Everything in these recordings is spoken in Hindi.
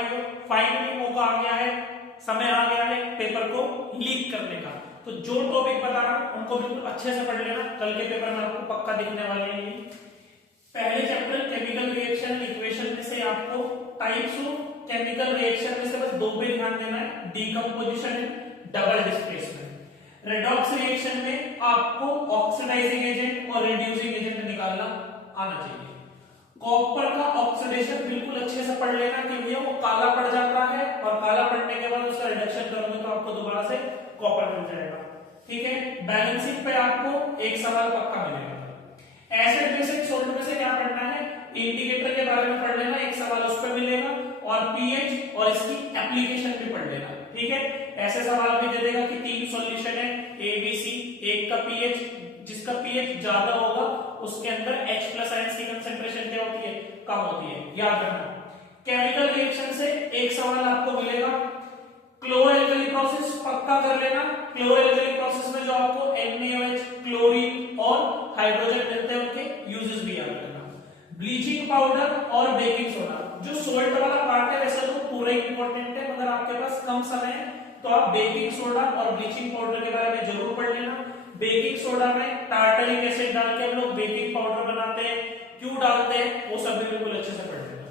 भाइयों, फाइनली मौका आ गया है, समय आ गया है पेपर को लीक करने का। तो जो टॉपिक बता रहा हूं उनको बिल्कुल अच्छे से पढ़ लेना, कल के पेपर में आपको पक्का दिखने वाले हैं। पहले चैप्टर केमिकल रिएक्शन इक्वेशन में से आपको टाइप्स ऑफ केमिकल रिएक्शन में से बस दो पे ध्यान देना है, decomposition and double displacement. Redox reaction में आपको ऑक्सीडाइजिंग एजेंट और रिड्यूसिंग एजेंट निकालना आना चाहिए। कॉपर का ऑक्सीडेशन बिल्कुल अच्छे से पढ़ लेना कि भैया वो काला पड़ जाता है और काला पड़ने के बाद उसका रिडक्शन करोगे तो आपको दोबारा से कॉपर मिल जाएगा। ठीक है, बैलेंसिंग पे आपको एक सवाल पक्का मिलेगा। एसिड बेसिक सोल्ट में से क्या पढ़ना है, इंडिकेटर के बारे में पढ़ लेना, एक सवाल उस पर मिलेगा, और पीएच और इसकी एप्लीकेशन भी पढ़ लेना। ठीक है, ऐसे सवाल भी दे देगा कि 3 सॉल्यूशन है ए बी सी, एक का पीएच, जिसका पीएच ज्यादा होगा उसके अंदर H+ आयंस की कंसंट्रेशन क्या होती है, कम होती है, याद रखना। केमिकल रिएक्शन से एक सवाल आपको मिलेगा, क्लोरो-एल्कली प्रोसेस पक्का कर लेना। क्लोरो-एल्कली प्रोसेस में जो आपको NaOH, क्लोरीन और हाइड्रोजन मिलते हैं उनके यूजेस भी याद रखना। ब्लीचिंग पाउडर और बेकिंग सोडा, जो सोल्ट वाला पार्ट है वैसे तो पूरा इंपॉर्टेंट है, मगर आपके पास कम समय है तो आप बेकिंग सोडा और ब्लीचिंग पाउडर के बारे में जरूर पढ़ लेना। बेकिंग सोडा में टार्टरिक एसिड डाल के हम लोग बेकिंग पाउडर बनाते हैं, क्यों डालते हैं वो सब भी बिल्कुल अच्छे से पढ़ लेना।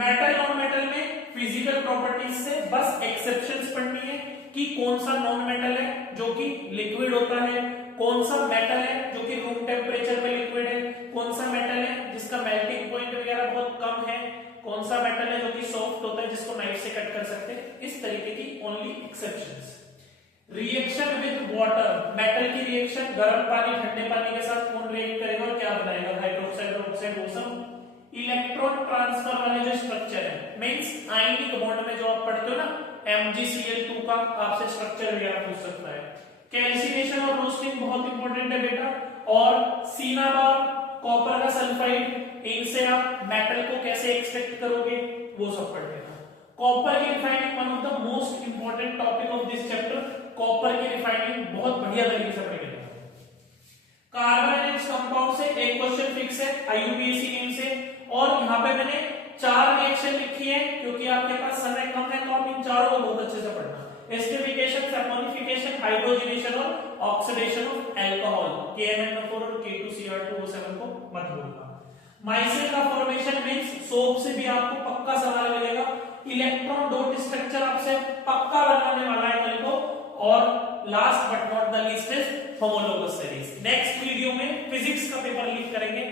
मेटल नॉन मेटल में फिजिकल प्रॉपर्टीज से बस एक्सेप्शंस पढ़नी है कि कौन सा नॉन मेटल है जो कि लिक्विड होता है, कौन सा मेटल है जो कि रूम टेम्परेचर में लिक्विड है, कौन सा मेटल है जिसका मेल्टिंग पॉइंट वगैरह बहुत कम है, कौन सा मेटल है जो कि सॉफ्ट होता है जिसको नाइफ से कट कर सकते हैं, इस तरीके की only exceptions. Reaction with water, metal की रिएक्शन गर्म पानी ठंडे पानी के साथ कौन रिएक्ट करेगा और क्या बनाएगा, हाइड्रोक्साइड ऑक्साइड वो सब। इलेक्ट्रॉन ट्रांसफर वाले जो स्ट्रक्चर है, मींस आयनिक बॉन्ड में जो आप पढ़ते हो ना, MgCl2 का आपसे स्ट्रक्चर वगैरह पूछ सकता है। कैल्सिनेशन और रोस्टिंग बहुत इंपॉर्टेंट है बेटा, और सिनाबार, कॉपर का सल्फाइड, इनसे आप मेटल को कैसे एक्सट्रैक्ट करोगे वो सब पढ़ लेना। कॉपर की refining one of the most important topic of this chapter, copper की रिफाइनिंग बहुत बढ़िया तरीके से पढ़ेगा। कार्बन एंड कंपाउंड से एक क्वेश्चन फिक्स है IUPAC नेम से, और यहाँ पे मैंने 4 रिएक्शन लिखी है क्योंकि आपके पास समय कम है तो आप इन चारों को बहुत अच्छे से पढ़ना। एस्टरिफिकेशन, सैपोनिफिकेशन, हाइड्रोजनेशन और ऑक्सीडेशन ऑफ अल्कोहल, KMnO4 और K2Cr2O7 को मत भूलना। माइसिन का फॉर्मेशन मींस सोप से भी आपको पक्का सवाल मिलेगा। इलेक्ट्रॉन डॉट स्ट्रक्चर आपसे पक्का बनाने वाला है कल को, और last but not the least is homologous series. Next video में फिजिक्स का पेपर लीक करेंगे।